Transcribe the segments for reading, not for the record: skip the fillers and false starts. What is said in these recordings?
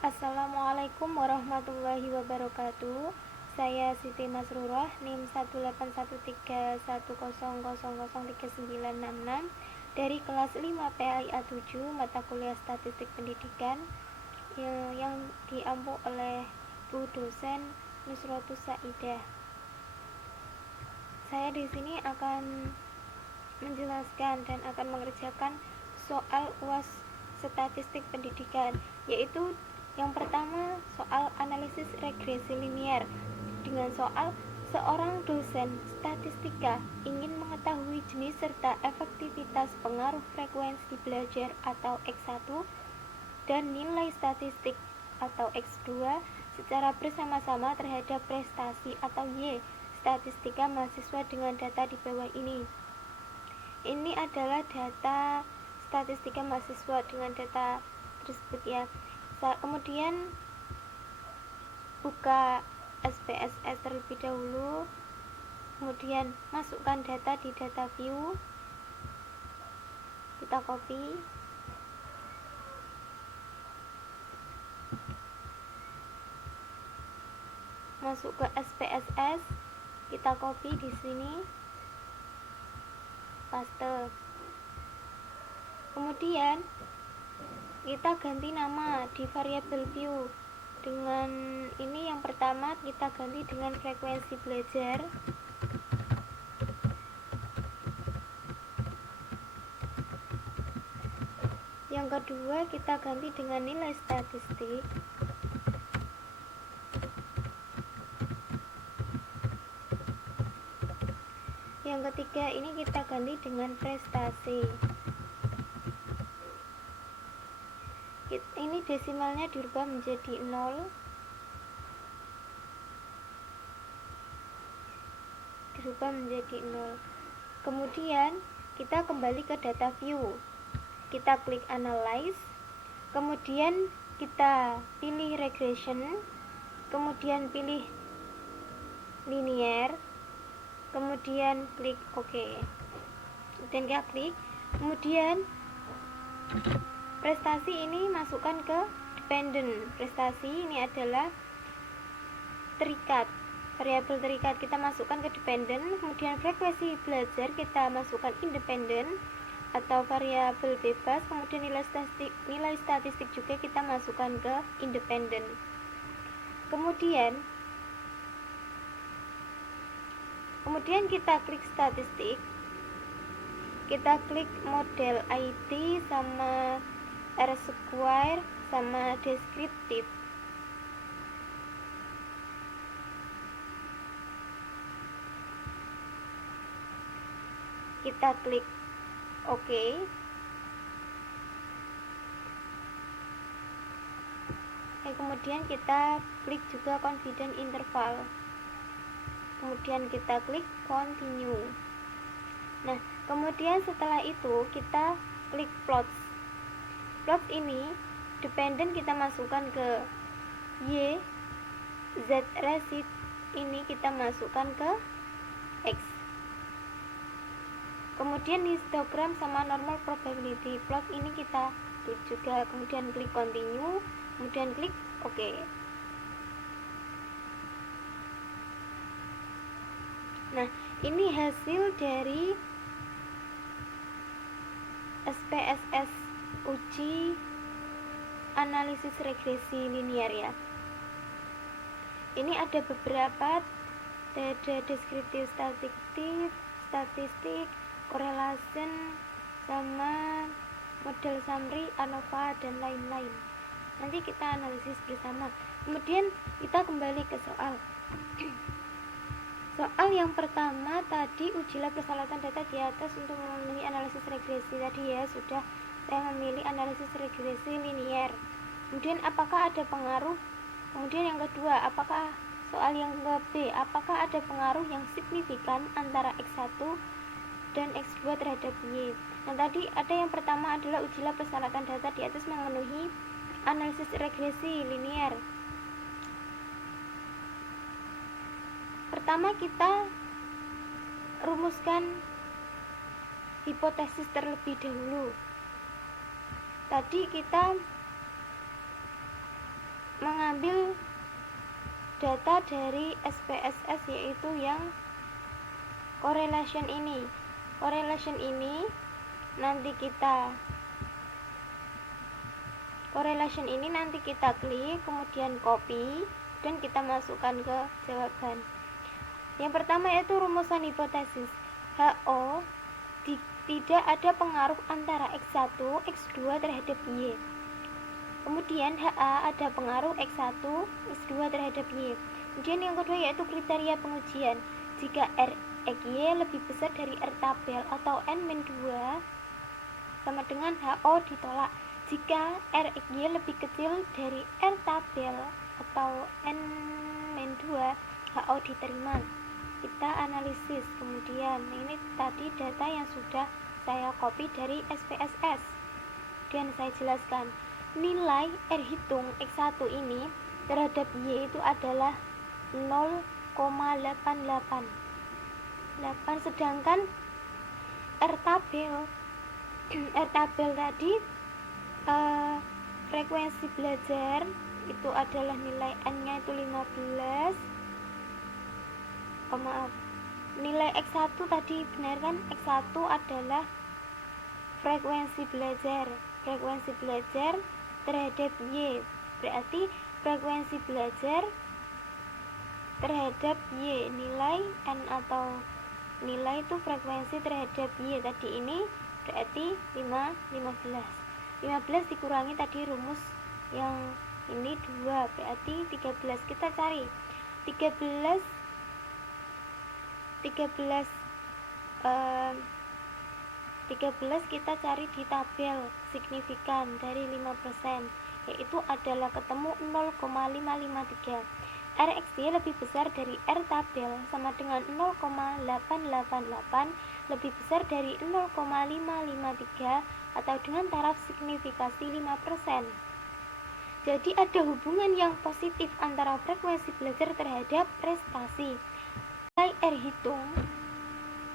Assalamualaikum warahmatullahi wabarakatuh. Saya Siti Masrurah, NIM 1813100003966 dari kelas 5 PAIA 7 mata kuliah Statistik Pendidikan yang diampu oleh Bu Dosen Nusrotus Saidah. Saya di sini akan menjelaskan dan akan mengerjakan soal UAS Statistik Pendidikan, yaitu yang pertama soal analisis regresi linier dengan soal seorang dosen statistika ingin mengetahui jenis serta efektivitas pengaruh frekuensi belajar atau X1 dan nilai statistik atau X2 secara bersama-sama terhadap prestasi atau Y statistika mahasiswa dengan data di bawah ini. Ini adalah data statistika mahasiswa dengan data tersebut ya. Kemudian buka SPSS terlebih dahulu, kemudian masukkan data di data view, kita copy, masuk ke SPSS, kita copy di sini, paste. Kemudian kita ganti nama di variabel view dengan ini. Yang pertama kita ganti dengan frekuensi belajar, yang kedua kita ganti dengan nilai statistik, yang ketiga ini kita ganti dengan prestasi. Ini desimalnya dirubah menjadi 0, kemudian kita kembali ke data view, kita klik analyze, kemudian kita pilih regression, kemudian pilih linear, kemudian klik OK, dan kita klik. Kemudian prestasi ini masukkan ke dependent. Prestasi ini adalah terikat, variabel terikat, kita masukkan ke dependent. Kemudian frekuensi belajar kita masukkan independent atau variabel bebas. Kemudian nilai statistik juga kita masukkan ke independent. Kemudian kita klik statistik, kita klik model ID sama R-square sama deskriptif. Kita klik OK. Kemudian kita klik juga confidence interval. Kemudian kita klik continue. Nah, kemudian setelah itu kita klik plots. Plots ini dependent kita masukkan ke Y, Z resid ini kita masukkan ke X. Kemudian histogram sama normal probability plot ini kita klik juga, kemudian klik continue, kemudian klik OK. Nah, ini hasil dari SPSS uji analisis regresi linear ya. Ini ada beberapa, ada deskriptif, statistik, correlation, sama model summary, ANOVA, dan lain-lain. Nanti kita analisis bersama. Kemudian kita kembali ke soal. Soal yang pertama tadi, ujilah persyaratan data di atas untuk memenuhi analisis regresi. Tadi ya sudah saya memilih analisis regresi linear. Kemudian apakah ada pengaruh? Kemudian yang kedua, apakah soal yang ke B, apakah ada pengaruh yang signifikan antara X1 dan X2 terhadap Y? Nah, tadi ada yang pertama adalah ujilah persyaratan data di atas memenuhi analisis regresi linear. Pertama kita rumuskan hipotesis terlebih dahulu. Tadi kita ambil data dari SPSS, yaitu yang correlation ini. Correlation ini nanti kita klik, kemudian copy, dan kita masukkan ke jawaban. Yang pertama yaitu rumusan hipotesis. HO tidak ada pengaruh antara X1, X2 terhadap Y. Kemudian HA ada pengaruh X1, X2 terhadap Y. Kemudian yang kedua yaitu kriteria pengujian. Jika R X Y lebih besar dari R tabel atau N-2 sama dengan HO ditolak. Jika R X Y lebih kecil dari R tabel atau N-2, HO diterima. Kita analisis. Kemudian ini tadi data yang sudah saya copy dari SPSS. Dan saya jelaskan nilai R hitung X1 ini terhadap Y itu adalah 0,88, sedangkan R tabel tadi frekuensi belajar itu adalah nilai N-nya itu 15. Nilai X1 tadi benar kan? X1 adalah frekuensi belajar terhadap Y. Berarti frekuensi belajar terhadap Y, nilai N atau nilai itu frekuensi terhadap Y tadi ini berarti 15 dikurangi tadi rumus yang ini 2 berarti 13. Kita cari 13 kita cari di tabel signifikan dari 5%, yaitu adalah ketemu 0,553. RXY lebih besar dari R tabel sama dengan 0,888 lebih besar dari 0,553 atau dengan taraf signifikasi 5%. Jadi ada hubungan yang positif antara frekuensi belajar terhadap prestasi.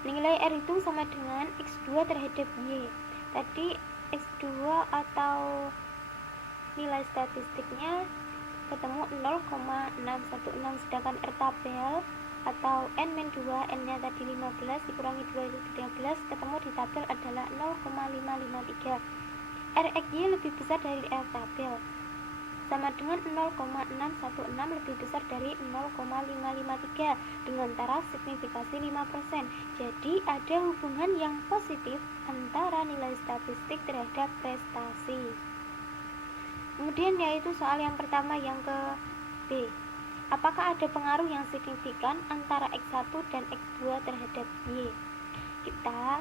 Nilai R hitung sama dengan X2 terhadap Y. Tadi X2 atau nilai statistiknya ketemu 0,616, sedangkan R tabel atau N-2, N-nya tadi 15 dikurangi 2 itu 13, ketemu di tabel adalah 0,553. RXY lebih besar dari R tabel sama dengan 0,616 lebih besar dari 0,553 dengan taraf signifikasi 5%. Jadi ada hubungan yang positif antara nilai statistik terhadap prestasi. Kemudian yaitu soal yang pertama, yang ke B. Apakah ada pengaruh yang signifikan antara X1 dan X2 terhadap Y? Kita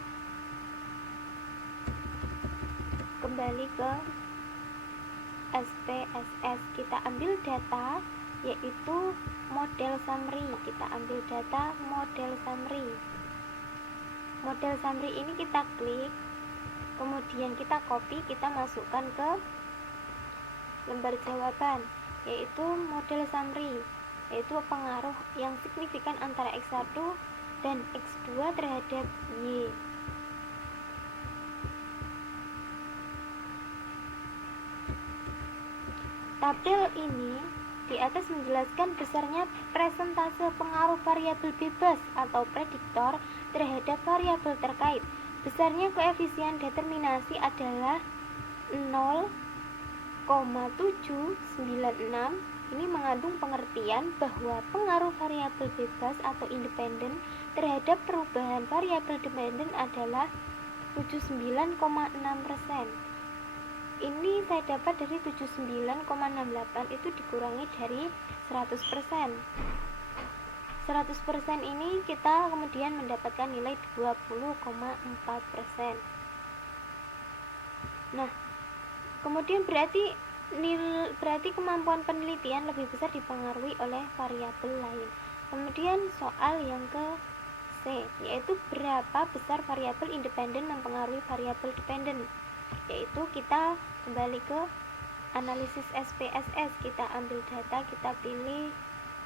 kembali ke SPSS, kita ambil data yaitu model summary. Kita ambil data model summary. Model summary ini kita klik, kemudian kita copy, kita masukkan ke lembar jawaban, yaitu model summary, yaitu pengaruh yang signifikan antara X1 dan X2 terhadap Y. Tabel ini di atas menjelaskan besarnya presentase pengaruh variabel bebas atau prediktor terhadap variabel terkait. Besarnya koefisien determinasi adalah 0,796. Ini mengandung pengertian bahwa pengaruh variabel bebas atau independen terhadap perubahan variabel dependen adalah 79,6%. Ini saya dapat dari 79,68 itu dikurangi dari 100%. 100% ini kita kemudian mendapatkan nilai 20,4%. Nah, kemudian berarti kemampuan penelitian lebih besar dipengaruhi oleh variabel lain. Kemudian soal yang ke C, yaitu berapa besar variabel independen mempengaruhi variabel dependen. Yaitu kita kembali ke analisis SPSS, kita ambil data, kita pilih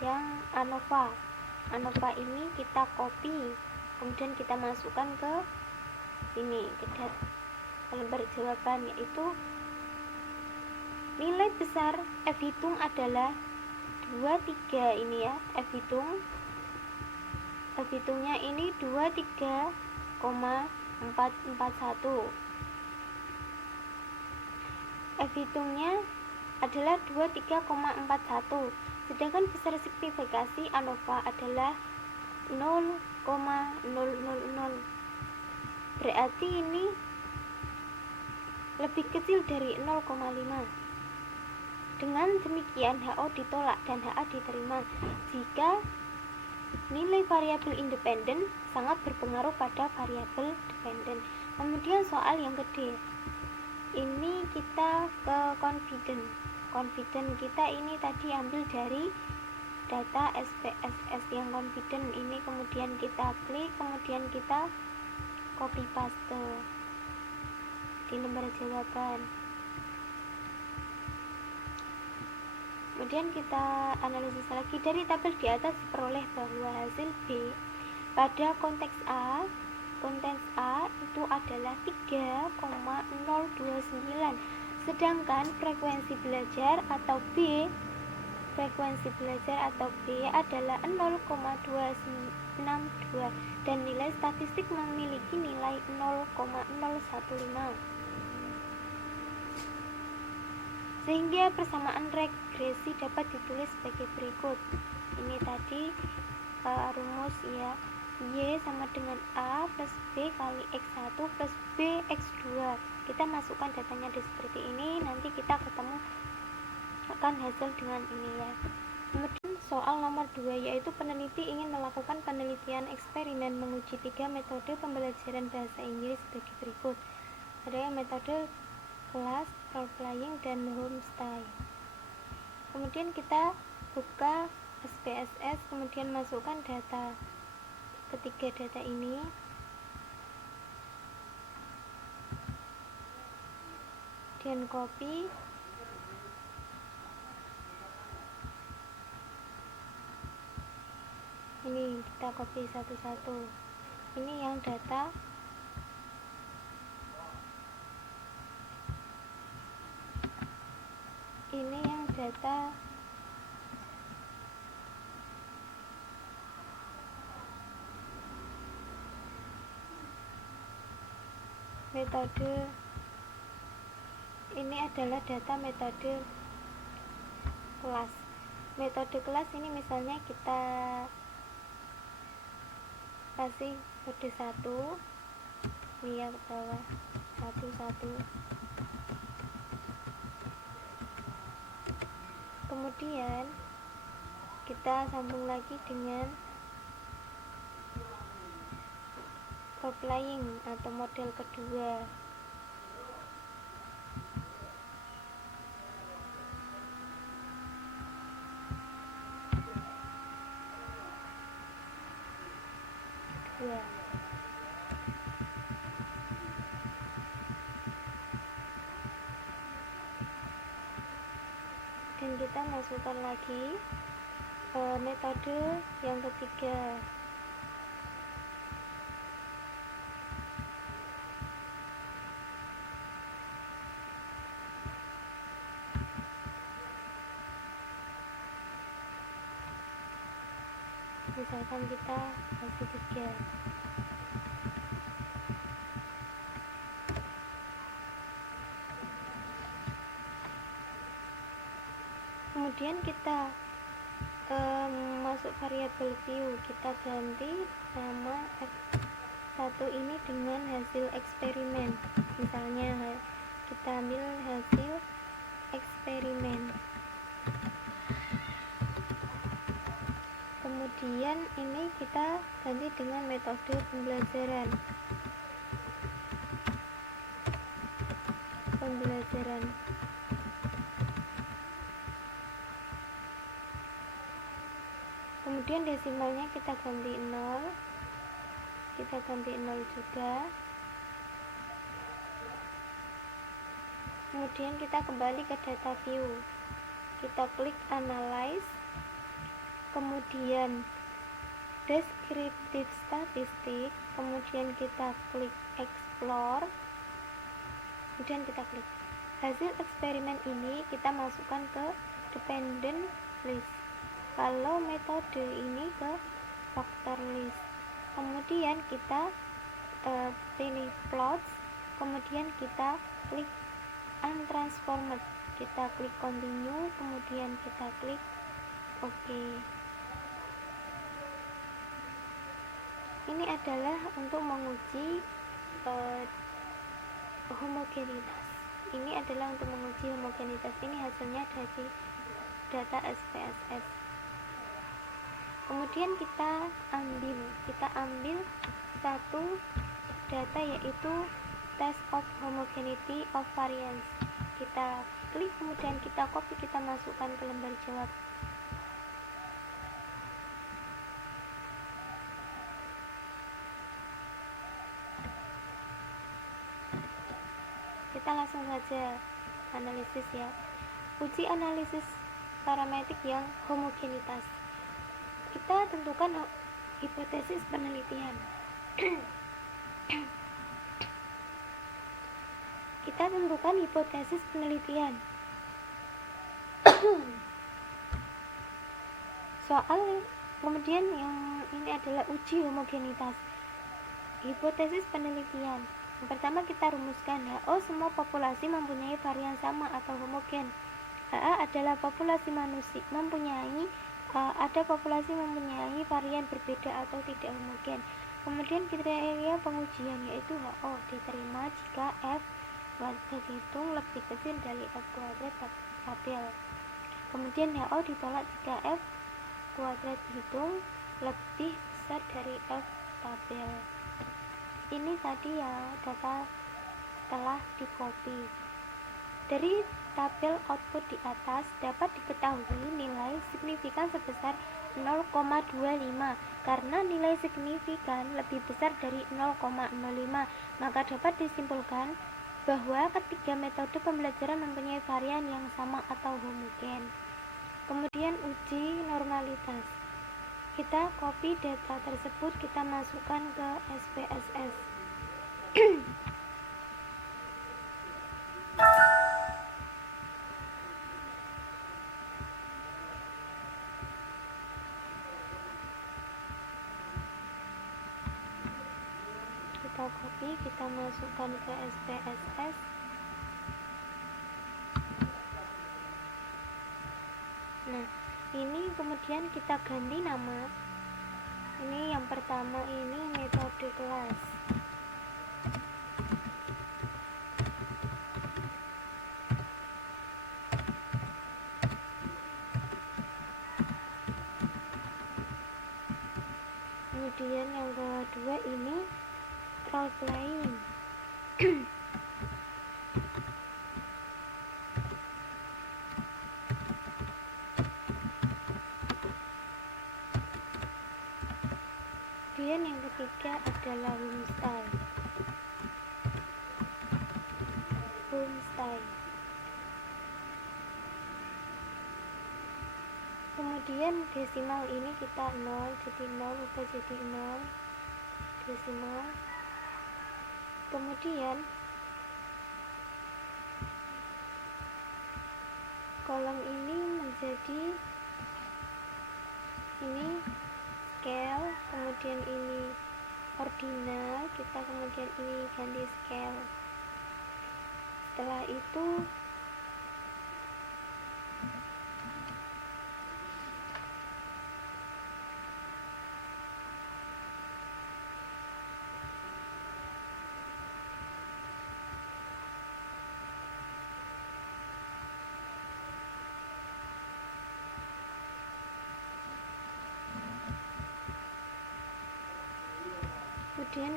yang ANOVA. ANOVA ini kita copy, kemudian kita masukkan ke sini, ke lembar jawaban, yaitu Nilai besar F hitung adalah 23 ini ya, F hitungnya ini 23,441. F hitungnya adalah 23,41, sedangkan besar signifikasi ANOVA adalah 0,000. Berarti ini lebih kecil dari 0,5. Dengan demikian HO ditolak dan HA diterima jika nilai variabel independen sangat berpengaruh pada variabel dependen. Kemudian soal yang gede, ini kita ke confident kita ini tadi ambil dari data SPSS yang confident ini, kemudian kita klik, kemudian kita copy paste di lembar jawaban. Kemudian kita analisis lagi. Dari tabel di atas diperoleh bahwa hasil B pada konteks A itu adalah 3,029, sedangkan frekuensi belajar atau B adalah 0,262 dan nilai statistik memiliki nilai 0,015. Sehingga persamaan regresi dapat ditulis sebagai berikut. Ini tadi rumus ya, Y sama dengan A plus B kali X1 plus B X2. Kita masukkan datanya seperti ini, nanti kita ketemu akan hasil dengan ini ya. Kemudian soal nomor 2, yaitu peneliti ingin melakukan penelitian eksperimen menguji 3 metode pembelajaran bahasa Inggris sebagai berikut. Ada metode kelas, role playing, dan homestay. Kemudian kita buka SPSS, kemudian masukkan data ketiga data ini. Kemudian copy. Ini kita copy satu-satu. Ini yang data metode. Ini adalah data metode kelas. Metode kelas ini misalnya kita kasih kode 1 ini ya, ke bawah 1. Kemudian kita sambung lagi dengan role playing atau model kedua. Dan kita masukkan lagi metode yang ketiga. Misalkan kita kasih 3. Kemudian kita masuk variabel view, kita ganti nama F1 ini dengan hasil eksperimen. Misalnya kita ambil hasil eksperimen. Kemudian ini kita ganti dengan metode pembelajaran. Kemudian desimalnya kita ganti 0. Kita ganti 0 juga. Kemudian kita kembali ke data view. Kita klik analyze. Kemudian descriptive statistik, kemudian kita klik explore, kemudian kita klik. Hasil eksperimen ini kita masukkan ke dependent list. Kalau metode ini ke factor list. Kemudian kita pilih plots, kemudian kita klik untransformed, kita klik continue, kemudian kita klik OK. Ini adalah untuk menguji homogenitas. Ini adalah untuk menguji homogenitas. Ini hasilnya dari data SPSS. Kemudian kita ambil satu data, yaitu test of homogeneity of variance. Kita klik, kemudian kita copy, kita masukkan ke lembar jawab. Kita langsung saja analisis ya. Uji analisis parametrik yang homogenitas. Kita tentukan hipotesis penelitian. Kita tentukan hipotesis penelitian. Soal kemudian yang ini adalah uji homogenitas. Hipotesis penelitian. Yang pertama kita rumuskan HO semua populasi mempunyai varian sama atau homogen. HA adalah populasi manusia ada populasi mempunyai varian berbeda atau tidak homogen. Kemudian kriteria pengujian yaitu HO diterima jika F kuadrat hitung lebih kecil dari F kuadrat tabel. Kemudian HO ditolak jika F kuadrat hitung lebih besar dari F tabel. Ini tadi ya data setelah di-copy. Dari tabel output di atas dapat diketahui nilai signifikan sebesar 0,25 karena nilai signifikan lebih besar dari 0,05, maka dapat disimpulkan bahwa ketiga metode pembelajaran mempunyai varian yang sama atau homogen. Kemudian uji normalitas. Kita copy data tersebut, kita masukkan ke SPSS. Kita copy, kita masukkan ke SPSS. Nah, ini kemudian kita ganti nama. Ini yang pertama, ini metode kelas. Kemudian yang kedua ini role playing. Kemudian yang ketiga adalah homestay. Kemudian desimal ini kita 0 jadi 0 ubah jadi 0 desimal. Kemudian kolom ini menjadi ini scale, kemudian ini ordinal, kita kemudian ini ganti scale. Setelah itu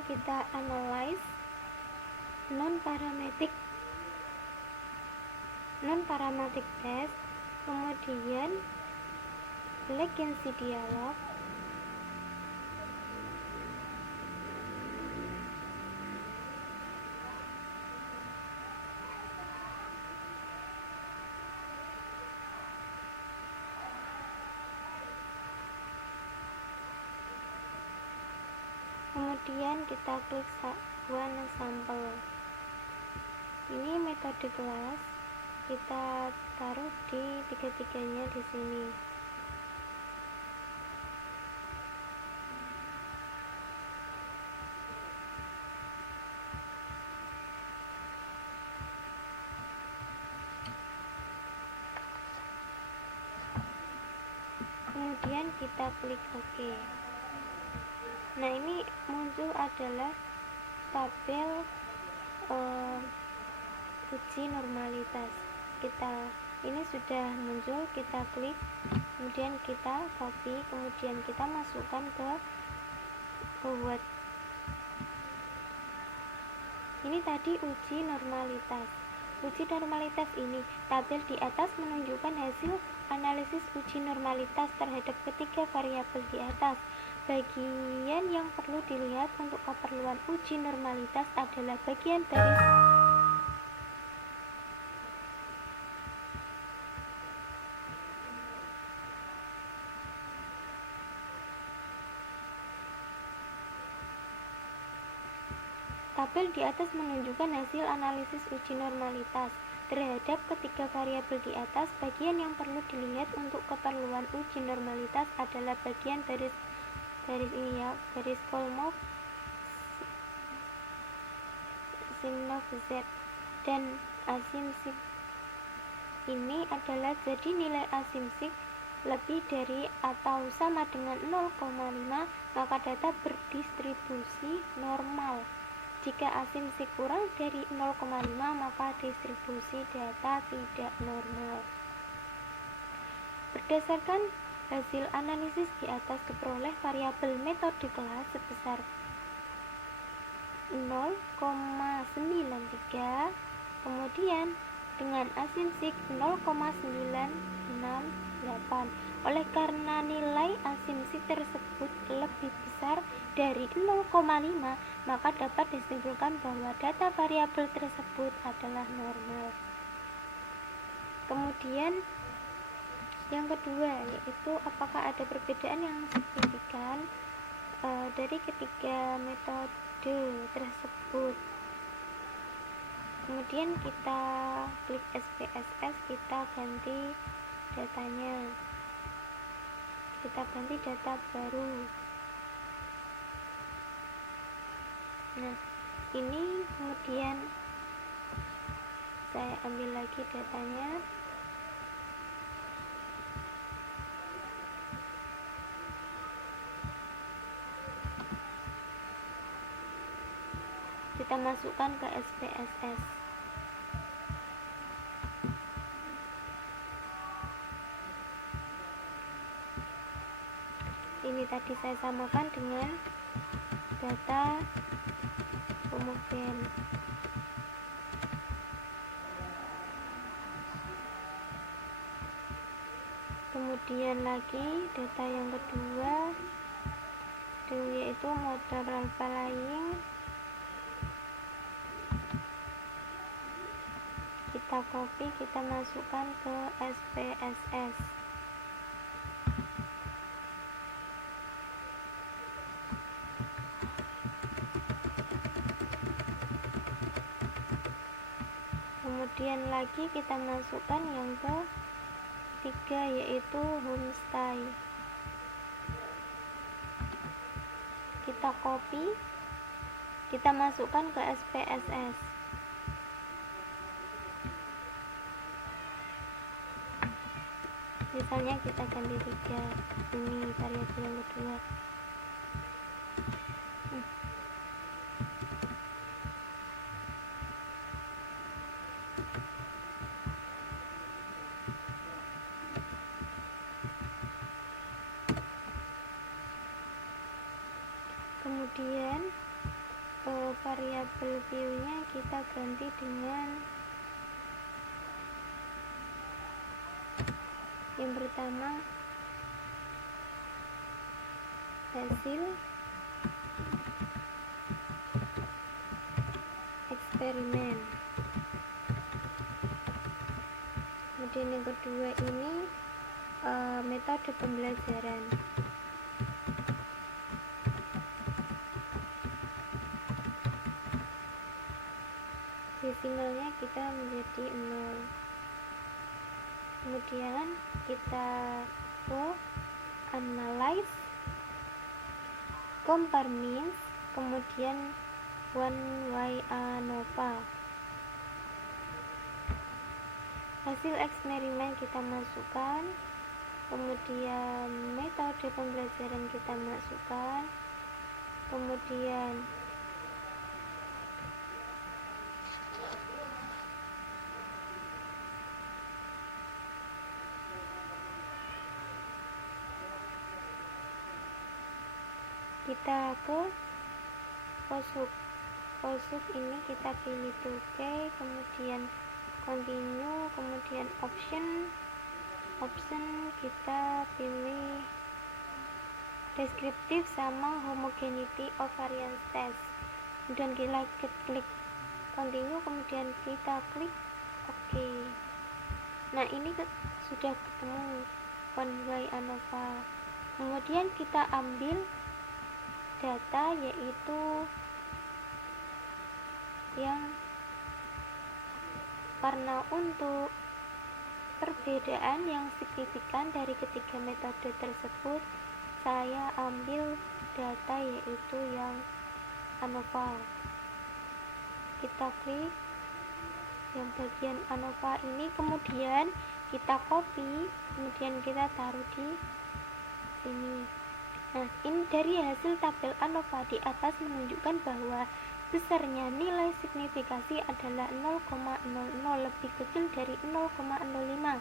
kita analyze non-parametric test, kemudian latency dialog, kemudian kita klik one sample. Ini metode kelas. kita taruh di tiga-tiganya di sini. Kemudian kita klik OK. Nah, ini muncul adalah tabel uji normalitas. Ini sudah muncul, kita klik, kemudian kita copy, kemudian kita masukkan ke Word. Ini tadi uji normalitas. Uji normalitas ini, tabel di atas menunjukkan hasil analisis uji normalitas terhadap ketiga variabel di atas. Bagian yang perlu dilihat untuk keperluan uji normalitas adalah bagian baris tabel di atas menunjukkan hasil analisis uji normalitas terhadap ketiga variabel di atas. Bagian yang perlu dilihat untuk keperluan uji normalitas adalah bagian baris ini ya, baris Kolmov, Simnov Z dan Asimsik. Ini adalah jadi nilai Asimsik lebih dari atau sama dengan 0,5, maka data berdistribusi normal. Jika Asimsik kurang dari 0,5, maka distribusi data tidak normal. Berdasarkan hasil analisis di atas diperoleh variabel metode kelas sebesar 0,93, kemudian dengan Asimsik 0,968. Oleh karena nilai Asimsik tersebut lebih besar dari 0,5, maka dapat disimpulkan bahwa data variabel tersebut adalah normal. Kemudian yang kedua, yaitu apakah ada perbedaan yang signifikan dari ketiga metode tersebut. Kemudian kita klik SPSS, kita ganti datanya, kita ganti data baru. Nah, ini kemudian saya ambil lagi datanya, kita masukkan ke SPSS. Ini tadi saya samakan dengan data homogen. Kemudian lagi data yang kedua yaitu model alpha-lying, kita copy, kita masukkan ke SPSS. Kemudian lagi kita masukkan yang ketiga, yaitu homestay. Kita copy, kita masukkan ke SPSS. Misalnya kita ganti 3, ini variabel yang kedua. Kemudian variabel view-nya kita ganti dengan yang pertama, hasil eksperimen. Kemudian yang kedua ini metode pembelajaran. Desimalnya kita menjadi 0. Kemudian kita ke analyze, compare means, kemudian one way ANOVA. Hasil eksperimen kita masukkan, kemudian metode pembelajaran kita masukkan, kemudian kita ke posuk ini kita pilih to K, kemudian continue, kemudian option kita pilih deskriptif sama homogeneity of variance test, kemudian kita klik continue, kemudian kita klik OK. Nah, ini sudah ketemu one way ANOVA. Kemudian kita ambil data, yaitu yang karena untuk perbedaan yang signifikan dari ketiga metode tersebut, saya ambil data yaitu yang ANOVA. Kita klik yang bagian ANOVA ini, kemudian kita copy, kemudian kita taruh di sini. Nah, ini dari hasil tabel ANOVA di atas menunjukkan bahwa besarnya nilai signifikasi adalah 0,00 lebih kecil dari 0,05.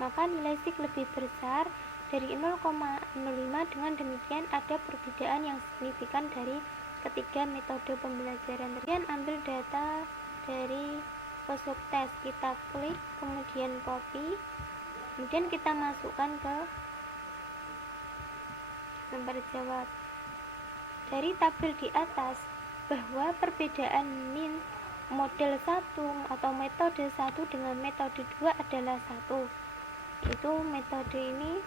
Maka nilai sig lebih besar dari 0,05. Dengan demikian ada perbedaan yang signifikan dari ketiga metode pembelajaran. Kemudian ambil data dari posuk tes, kita klik, kemudian copy, kemudian kita masukkan ke lembar jawab. Dari tabel di atas bahwa perbedaan min model 1 atau metode 1 dengan metode 2 adalah 1. Itu metode ini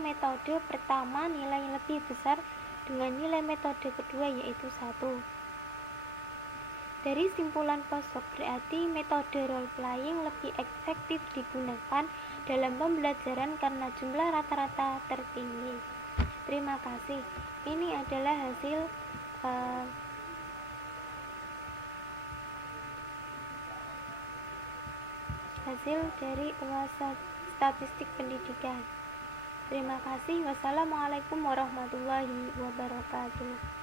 metode pertama nilai lebih besar dengan nilai metode kedua yaitu 1. Dari simpulan posuk berarti metode role playing lebih efektif digunakan dalam pembelajaran karena jumlah rata-rata tertinggi. Terima kasih. Ini adalah hasil dari UAS Statistik Pendidikan. Terima kasih. Wassalamualaikum warahmatullahi wabarakatuh.